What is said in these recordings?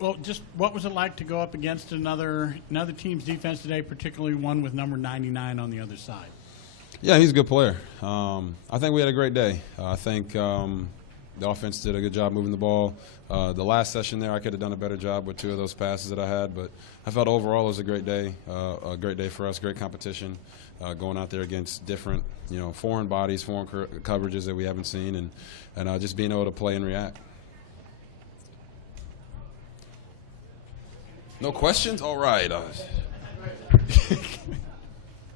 Well, just what was it like to go up against another team's defense today, particularly one with number 99 on the other side? Yeah, he's a good player. I think we had a great day. I think the offense did a good job moving the ball. The last session there, I could have done a better job with 2 of those passes that I had, but I felt overall it was a great day for us, great competition, going out there against different, foreign bodies, foreign coverages that we haven't seen, and just being able to play and react. No questions? All right. Hey,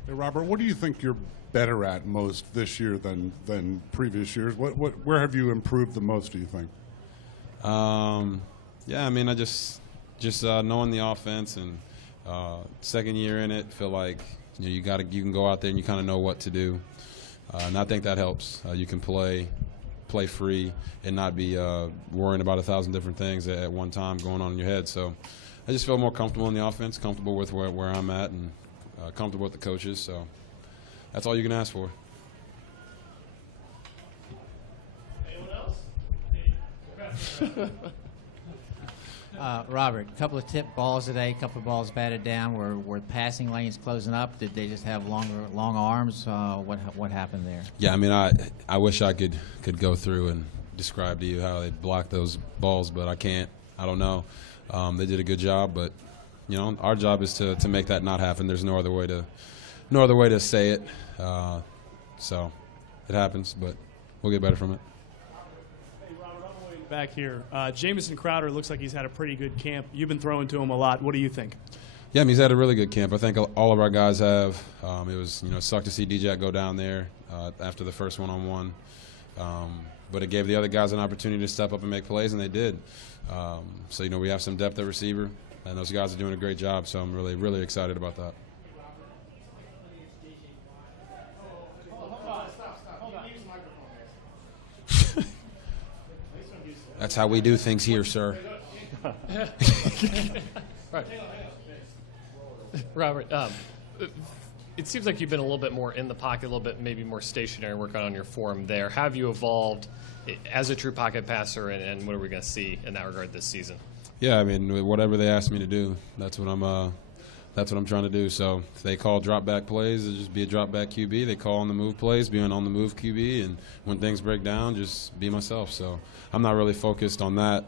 Robert, what do you think you're better at most this year than previous years? Where have you improved the most, do you think? Yeah, I mean, I just knowing the offense and second year in it, feel like you can go out there and you kind of know what to do, and I think that helps. You can play free and not be worrying about 1,000 different things at one time going on in your head. So I just feel more comfortable in the offense, comfortable with where I'm at, and comfortable with the coaches. So that's all you can ask for. Anyone else? Robert, a couple of tipped balls today, a couple of balls batted down. Were passing lanes closing up? Did they just have long arms? What happened there? Yeah, I mean, I wish I could go through and describe to you how they blocked those balls, but I can't. I don't know. They did a good job, but our job is to make that not happen. There's no other way to say it. So it happens, but we'll get better from it. Hey, Robert, all the way back here. Jamison Crowder looks like he's had a pretty good camp. You've been throwing to him a lot. What do you think? Yeah, I mean, he's had a really good camp. I think all of our guys have. It was, sucked to see DJ go down there after the first one-on-one. But it gave the other guys an opportunity to step up and make plays, and they did. So, we have some depth at receiver, and those guys are doing a great job, so I'm really, really excited about that. That's how we do things here, sir. Right. Robert, it seems like you've been a little bit more in the pocket, a little bit maybe more stationary, working on your form there. How have you evolved as a true pocket passer, and what are we going to see in that regard this season? Yeah, I mean, whatever they ask me to do, that's what I'm trying to do. So if they call drop back plays, it'll just be a drop back QB. They call on the move plays, be an on the move QB, and when things break down, just be myself. So I'm not really focused on that.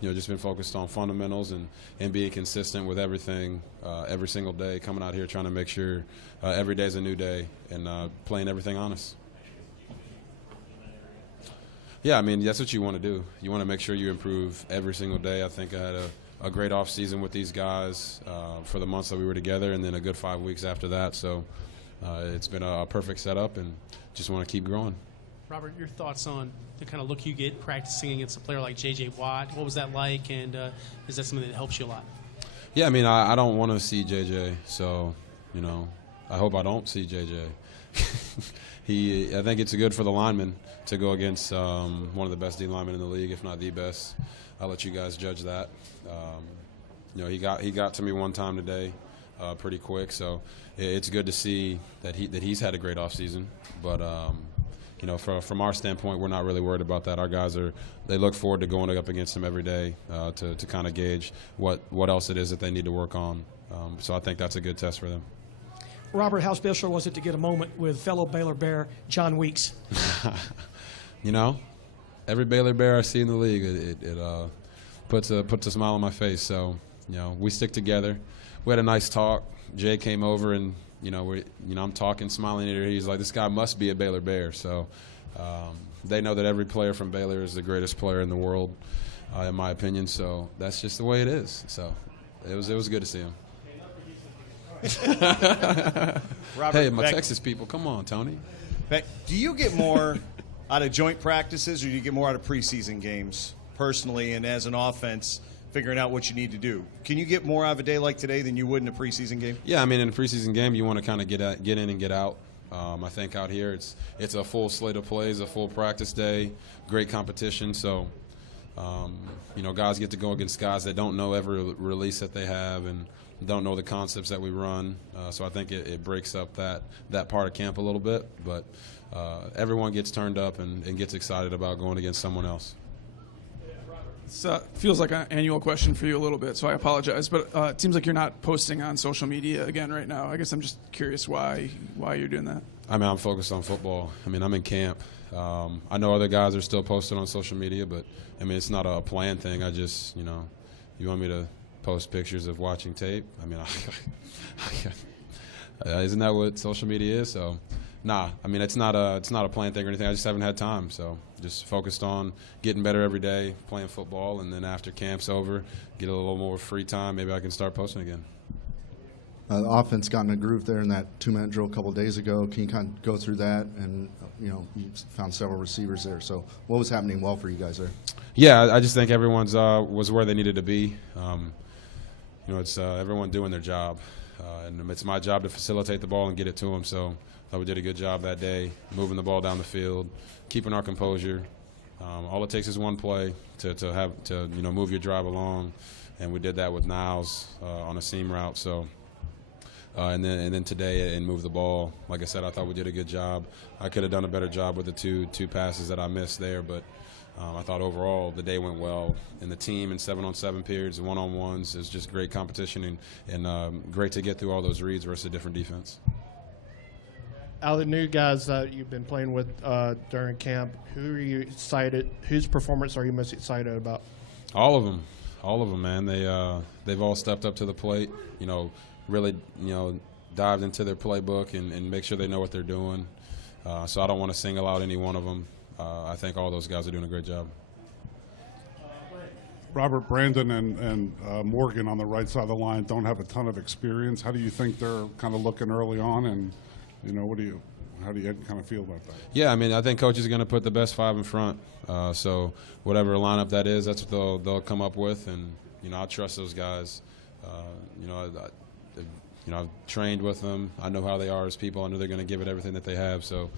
Just been focused on fundamentals and being consistent with everything every single day, coming out here trying to make sure every day is a new day and playing everything honest. Yeah, I mean, that's what you want to do. You want to make sure you improve every single day. I think I had a great off season with these guys for the months that we were together, and then a good 5 weeks after that. So it's been a perfect setup, and just want to keep growing. Robert, your thoughts on the kind of look you get practicing against a player like J.J. Watt? What was that like, and is that something that helps you a lot? Yeah, I mean, I don't want to see J.J., so, I hope I don't see J.J. I think it's good for the linemen to go against one of the best D linemen in the league, if not the best. I'll let you guys judge that. He got to me one time today, pretty quick. So it's good to see that he's had a great offseason. But from our standpoint, we're not really worried about that. Our guys they look forward to going up against him every day to kind of gauge what else it is that they need to work on. So I think that's a good test for them. Robert, how special was it to get a moment with fellow Baylor Bear John Weeks? Every Baylor Bear I see in the league, it puts a smile on my face. So, we stick together. We had a nice talk. Jay came over, and I'm talking, smiling at her. He's like, "This guy must be a Baylor Bear." So, they know that every player from Baylor is the greatest player in the world, in my opinion. So that's just the way it is. So, it was good to see him. Robert, hey, my Texas people, come on, Tony. Do you get more out of joint practices, or do you get more out of preseason games, personally, and as an offense, figuring out what you need to do? Can you get more out of a day like today than you would in a preseason game? Yeah, I mean, in a preseason game, you want to kind of get in and get out. I think out here it's a full slate of plays, a full practice day, great competition. So, guys get to go against guys that don't know every release that they have and don't know the concepts that we run. So I think it breaks up that part of camp a little bit. But everyone gets turned up and gets excited about going against someone else. This feels like an annual question for you a little bit, so I apologize. But it seems like you're not posting on social media again right now. I guess I'm just curious why you're doing that. I mean, I'm focused on football. I mean, I'm in camp. I know other guys are still posting on social media, but, I mean, it's not a planned thing. I just, you know, you want me to post pictures of watching tape? I mean, isn't that what social media is? So, nah. I mean, it's not a planned thing or anything. I just haven't had time. So, just focused on getting better every day, playing football, and then after camp's over, get a little more free time. Maybe I can start posting again. The offense got in a groove there in that 2-minute drill a couple of days ago. Can you kind of go through that? And, you know, you found several receivers there. So what was happening well for you guys there? Yeah, I just think everyone's was where they needed to be. You know, it's everyone doing their job. And it's my job to facilitate the ball and get it to them. So I thought we did a good job that day, moving the ball down the field, keeping our composure. All it takes is one play to you know, move your drive along. And we did that with Niles on a seam route. So. And then today and move the ball. Like I said, I thought we did a good job. I could have done a better job with the two passes that I missed there, but I thought overall the day went well. And the team in 7-on-7 periods and one-on-ones is just great competition and great to get through all those reads versus a different defense. Out of the new guys that you've been playing with during camp, who are you excited? Whose performance are you most excited about? All of them, man. They've all stepped up to the plate. You know. Really, you know, dived into their playbook and make sure they know what they're doing. So I don't want to single out any one of them. I think all those guys are doing a great job. Robert, Brandon and Morgan on the right side of the line don't have a ton of experience. How do you think they're kind of looking early on? And, you know, how do you kind of feel about that? Yeah, I mean, I think coach is going to put the best 5 in front. So whatever lineup that is, that's what they'll come up with. And, you know, I trust those guys. You know, I've trained with them. I know how they are as people. I know they're going to give it everything that they have. So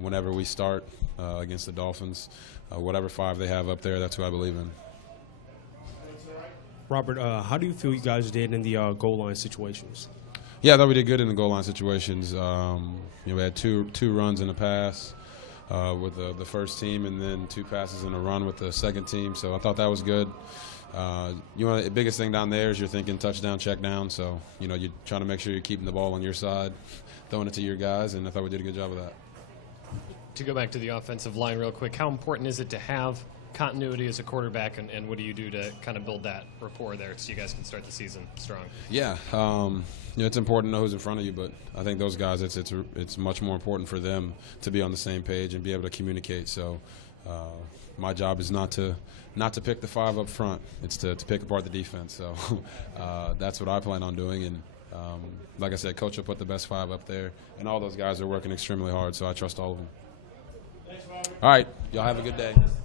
whenever we start against the Dolphins, whatever 5 they have up there, that's who I believe in. Robert, how do you feel you guys did in the goal line situations? Yeah, I thought we did good in the goal line situations. You know, we had two runs and a pass with the first team, and then 2 passes and a run with the second team. So I thought that was good. You know, the biggest thing down there is you're thinking touchdown, check down. So, you know, you're trying to make sure you're keeping the ball on your side, throwing it to your guys, and I thought we did a good job of that. To go back to the offensive line real quick, how important is it to have continuity as a quarterback, and what do you do to kind of build that rapport there so you guys can start the season strong? Yeah, you know, it's important to know who's in front of you, but I think those guys, it's much more important for them to be on the same page and be able to communicate. So my job is not to pick the 5 up front. It's to pick apart the defense. So that's what I plan on doing. And like I said, coach will put the best 5 up there, and all those guys are working extremely hard. So I trust all of them. All right, y'all have a good day.